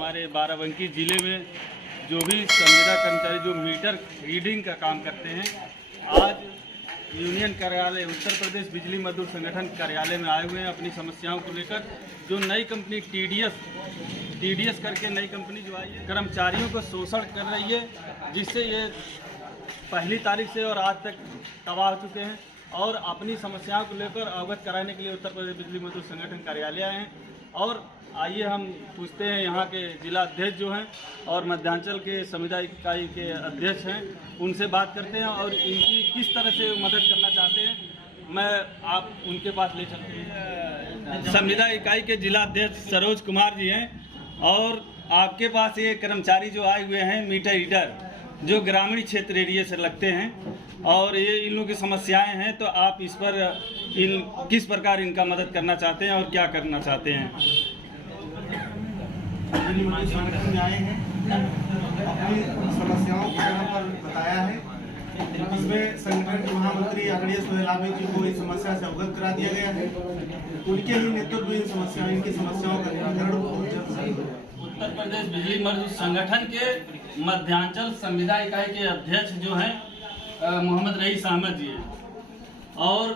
हमारे बाराबंकी ज़िले में जो भी संविदा कर्मचारी जो मीटर रीडिंग का काम करते हैं, आज यूनियन कार्यालय उत्तर प्रदेश बिजली मजदूर संगठन कार्यालय में आए हुए हैं अपनी समस्याओं को लेकर। जो नई कंपनी टीडीएस करके नई कंपनी जो आई है, कर्मचारियों को शोषण कर रही है, जिससे ये पहली तारीख से और आज तक तबाह हो चुके हैं और अपनी समस्याओं को लेकर अवगत कराने के लिए उत्तर प्रदेश बिजली मजदूर संगठन कार्यालय आए हैं। और आइए हम पूछते हैं यहाँ के जिला अध्यक्ष जो हैं और मध्यांचल के संविदा इकाई के अध्यक्ष हैं, उनसे बात करते हैं और इनकी किस तरह से मदद करना चाहते हैं। आप उनके पास ले चलते हैं। संविदा इकाई के जिला अध्यक्ष सरोज कुमार जी हैं और आपके पास ये कर्मचारी जो आए हुए हैं मीटर रीडर, जो ग्रामीण क्षेत्र एरिया से लगते हैं और ये इन लोगों की समस्याएं हैं, तो आप इस पर किस प्रकार इनका मदद करना चाहते हैं और क्या करना चाहते हैं। संगठन में आए हैं, अपनी समस्याओं को यहाँ पर बताया है। इसमें संगठन के महामंत्री आदरणीय सोहेल आबिद जी को इस समस्या से अवगत करा दिया गया है। उनके ही नेतृत्व में इनकी समस्याओं का निराकरण उत्तर प्रदेश बिजली मजदूर संगठन के मध्यांचल संविदा इकाई के अध्यक्ष जो हैं मोहम्मद रईस अहमद जी हैं और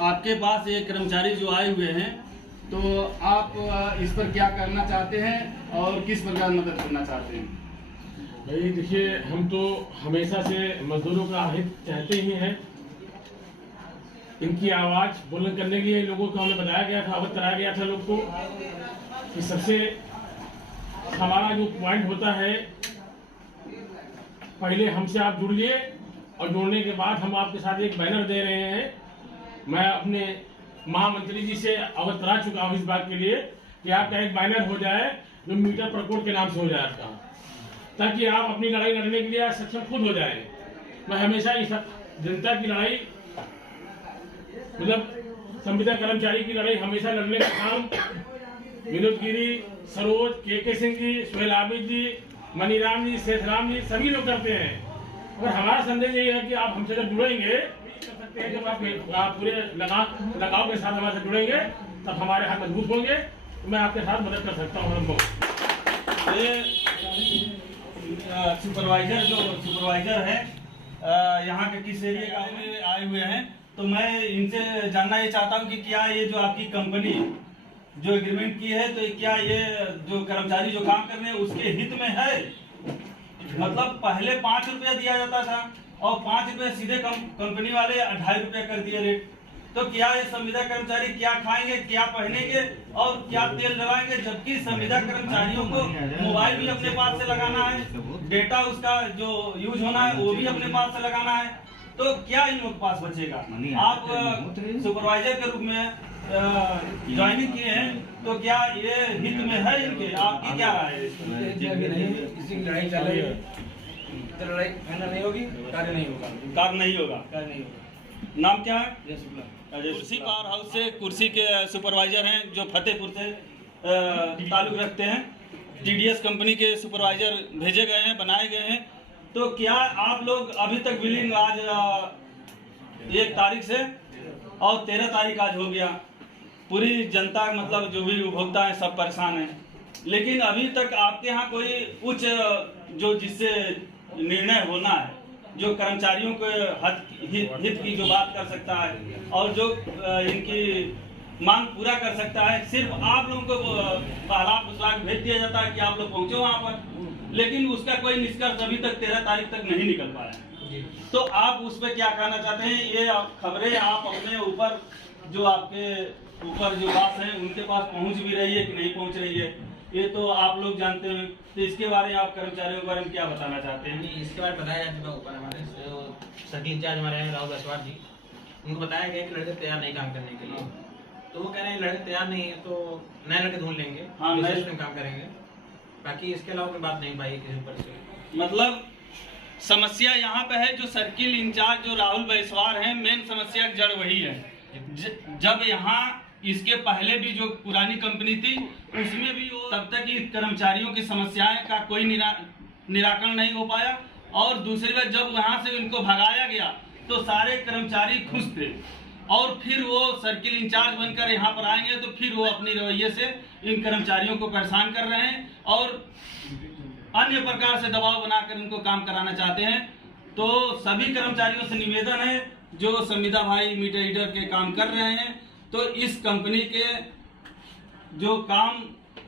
आपके पास ये कर्मचारी जो आए हुए हैं, तो आप इस पर क्या करना चाहते हैं और किस प्रकार मदद करना चाहते हैं। भाई देखिए, हम तो हमेशा से मजदूरों का हित चाहते ही हैं। इनकी आवाज़ बुलंद करने के लिए लोगों को हमें बताया गया था, अवगत कराया गया था लोग को कि सबसे हमारा जो पॉइंट होता है, पहले हमसे आप जुड़िए और जुड़ने के बाद हम आपके साथ एक बैनर दे रहे हैं। मैं अपने महामंत्री जी से अवगत करा चुका हूँ इस बात के लिए कि आपका एक बैनर हो जाए जो मीटर प्रकोड के नाम से हो जाए आपका, ताकि आप अपनी लड़ाई लड़ने के लिए सक्षम खुद हो जाए। मैं हमेशा इस जनता की लड़ाई, मतलब संविदा कर्मचारी की लड़ाई हमेशा लड़ने का काम विनोद गिरी, सरोज, के सिंह जी, सोहेल आबिद जी, मनीराम जी, शेषराम जी, सभी लोग करते हैं। और हमारा संदेश यही है कि आप हमसे जब जुड़ेंगे, कर सकते हैं जब आप पूरे लगाव के साथ हमारे साथ जुड़ेंगे, तब हमारे हाथ मजबूत होंगे, तो मैं आपके साथ मदद कर सकता हूँ। हमको सुपरवाइजर है यहाँ के किस एरिया में आए हुए हैं, तो मैं इनसे जानना ये चाहता हूँ कि क्या ये जो आपकी कंपनी जो एग्रीमेंट की है, तो क्या ये जो कर्मचारी जो काम कर रहे हैं उसके हित में है। मतलब पहले 5 रुपया दिया जाता था और 5 रुपये सीधे कंपनी वाले 2.5 रुपया कर दिए रेट। तो क्या ये संविदा कर्मचारी क्या खाएंगे, क्या पहनेंगे और क्या तेल लगाएंगे, जबकि संविदा कर्मचारियों को मोबाइल भी अपने पास से लगाना है, डेटा उसका जो यूज होना है वो भी अपने पास से लगाना है। तो क्या इन लोग के पास बचेगा। आप सुपरवाइजर के रूप में ज्वाइनिंग किए हैं, तो क्या ये हित में है इनके, आपकी क्या राय है। किसी की लड़ाई चल रही है तो लड़ाई फाइनल नहीं होगी, कार्य नहीं होगा। नाम क्या है। कुर्सी पावर हाउस से कुर्सी के सुपरवाइजर हैं जो फतेहपुर से ताल्लुक रखते हैं। टीडीएस कंपनी के सुपरवाइजर भेजे गए हैं, बनाए गए हैं। तो क्या आप लोग अभी तक बिलिंग आज 1 तारीख से और 13 तारीख आज हो गया, पूरी जनता मतलब जो भी उपभोक्ता है सब परेशान है, लेकिन अभी तक आपके यहाँ कोई उच्च जो जिससे निर्णय होना है, जो कर्मचारियों के हित की जो बात कर सकता है और जो इनकी मांग पूरा कर सकता है, सिर्फ आप लोगों को पहला पुस्तक भेज दिया जाता है कि आप लोग पहुंचो वहाँ पर, लेकिन उसका कोई निष्कर्ष अभी तक 13 तारीख तक नहीं निकल पाया है। तो आप उस पर क्या कहना चाहते हैं। ये खबरें आप अपने ऊपर जो आपके ऊपर जो बात है उनके पास पहुंच भी रही है कि नहीं पहुंच रही है, ये तो आप लोग जानते हैं। तो इसके बारे में आप कर्मचारियों के बारे में क्या बताना चाहते हैं। इसके बारे में बताया जा चुका ऊपर हमारे सर्किल इंचार्ज हमारे हैं राहुल गैसवार जी, उनको बताया गया कि लड़के तैयार नहीं काम करने के लिए, तो वो कह रहे हैं लड़के तैयार नहीं है तो नए लड़के ढूंढ लेंगे, हाँ नए काम करेंगे। बाकी इसके अलावा कोई बात नहीं पाई किसी ऊपर से। मतलब समस्या यहाँ पे है जो सर्किल इंचार्ज जो राहुल गैसवार हैं, मेन समस्या की जड़ वही है। जब यहाँ इसके पहले भी जो पुरानी कंपनी थी उसमें भी वो तब तक ही कर्मचारियों की समस्याएं का कोई निराकरण नहीं हो पाया, और दूसरी बात जब वहाँ से इनको भगाया गया तो सारे कर्मचारी खुश थे और फिर वो सर्किल इंचार्ज बनकर यहाँ पर आएंगे तो फिर वो अपनी रवैये से इन कर्मचारियों को परेशान कर रहे हैं और अन्य प्रकार से दबाव बनाकर उनको काम कराना चाहते हैं। तो सभी कर्मचारियों से निवेदन है जो संविदा भाई मीटर रीडर के काम कर रहे हैं, तो इस कंपनी के जो काम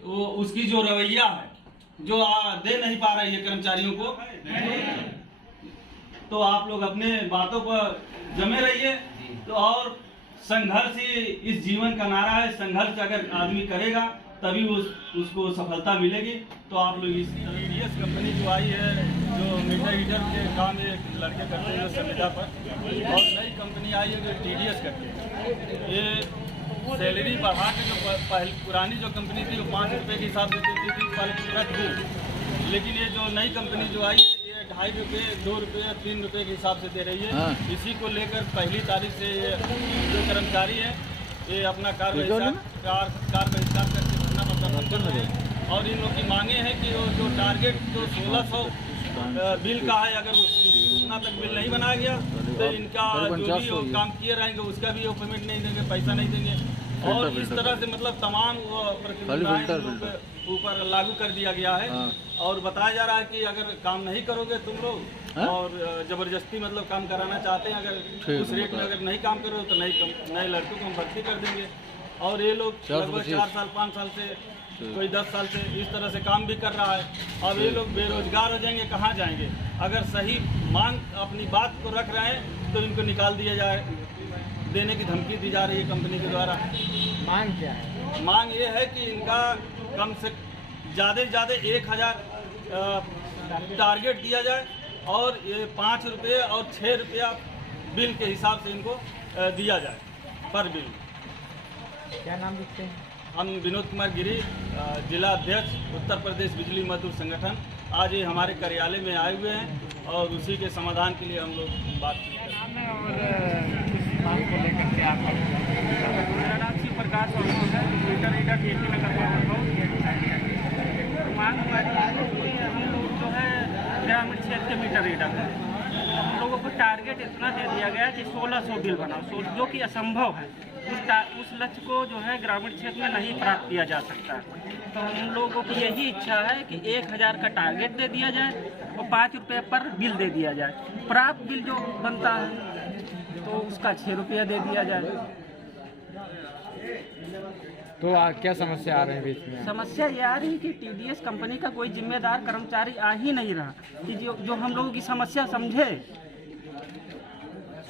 वो उसकी जो रवैया है जो दे नहीं पा रही है कर्मचारियों को, तो आप लोग अपने बातों पर जमे रहिए। तो और संघर्ष ही इस जीवन का नारा है, संघर्ष अगर आदमी करेगा तभी उसको सफलता मिलेगी। तो आप लोग इस TDS कंपनी जो आई है जो मीटर रीडर के काम एक लड़के करते हैं जो संविदा पर, और नई कंपनी आई है जो TDS करते हैं। ये सैलरी बढ़ा के जो पहले पुरानी जो कंपनी थी वो 5 रुपये के हिसाब से देती थी प्रतिदिन, लेकिन ये जो नई कंपनी जो आई है ये 2.5 रुपये, 2 रुपये, 3 रुपये के हिसाब से दे रही है। इसी को लेकर पहली तारीख से ये जो कर्मचारी है ये अपना कार बहिष्कार करके अपना प्रदर्शन कर रहे हैं। और इन लोग की मांगे हैं कि वो जो टारगेट जो 1600 बिल का है, अगर उतना तक बिल नहीं बनाया गया तो इनका जो भी वो काम किए रहेंगे उसका भी वो पेमेंट नहीं देंगे, पैसा नहीं देंगे। और इस तरह से मतलब तमाम प्रतिबंधाएं ऊपर लागू कर दिया गया है। और बताया जा रहा है कि अगर काम नहीं करोगे तुम लोग और जबरदस्ती मतलब काम कराना चाहते हैं, अगर उस रेट में अगर नहीं काम करोगे तो नए लड़कों को हम भर्ती कर देंगे। और ये लोग लगभग 4 साल 5 साल से, कोई 10 साल से इस तरह से काम भी कर रहा है। अब ये लोग बेरोजगार हो जाएंगे, कहाँ जाएंगे? अगर सही मांग अपनी बात को रख रहे हैं तो इनको निकाल दिया जाए, देने की धमकी दी जा रही है कंपनी के द्वारा। मांग क्या है? मांग ये है कि इनका कम से ज़्यादा 1000 टारगेट दिया जाए और ये 5 रुपये और 6 रुपया बिल के हिसाब से इनको दिया जाए पर बिल। क्या नाम लिखते हैं? हम विनोद कुमार गिरी, जिला अध्यक्ष उत्तर प्रदेश बिजली मजदूर संगठन, आज ये हमारे कार्यालय में आए हुए हैं और उसी के समाधान के लिए हम लोग बातचीत कर रहे हैं। और मांग को लेकर के आप मेरा नाम शिव प्रकाश है, मीटर रीडर KP नगर पावर मांग हमारी हम लोग जो है ग्रामीण क्षेत्र के मीटर रीडर है। हम लोगों को टारगेट इतना दे दिया गया कि 1600 बिल बनाओ, जो कि असंभव है। उस लक्ष्य को जो है ग्रामीण क्षेत्र में नहीं प्राप्त किया जा सकता। तो हम लोगों की यही इच्छा है कि 1000 का टारगेट दे दिया जाए और 5 रुपये पर बिल दे दिया जाए। प्राप्त बिल जो बनता है तो उसका 6 रुपया दे दिया जाए। तो क्या समस्या आ रही है बीच में? समस्या ये आ रही है कि TDS कंपनी का कोई जिम्मेदार कर्मचारी आ ही नहीं रहा कि जो हम लोगों की समस्या समझे।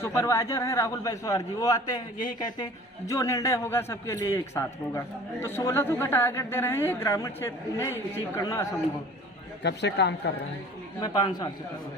सुपरवाइजर हैं राहुल बैसवार जी, वो आते हैं यही कहते हैं जो निर्णय होगा सबके लिए एक साथ होगा। तो 1600 का टारगेट दे रहे हैं, ग्रामीण क्षेत्र में अचीव करना असंभव। कब से काम कर रहे हैं? मैं 5 साल से कर रहा हूँ।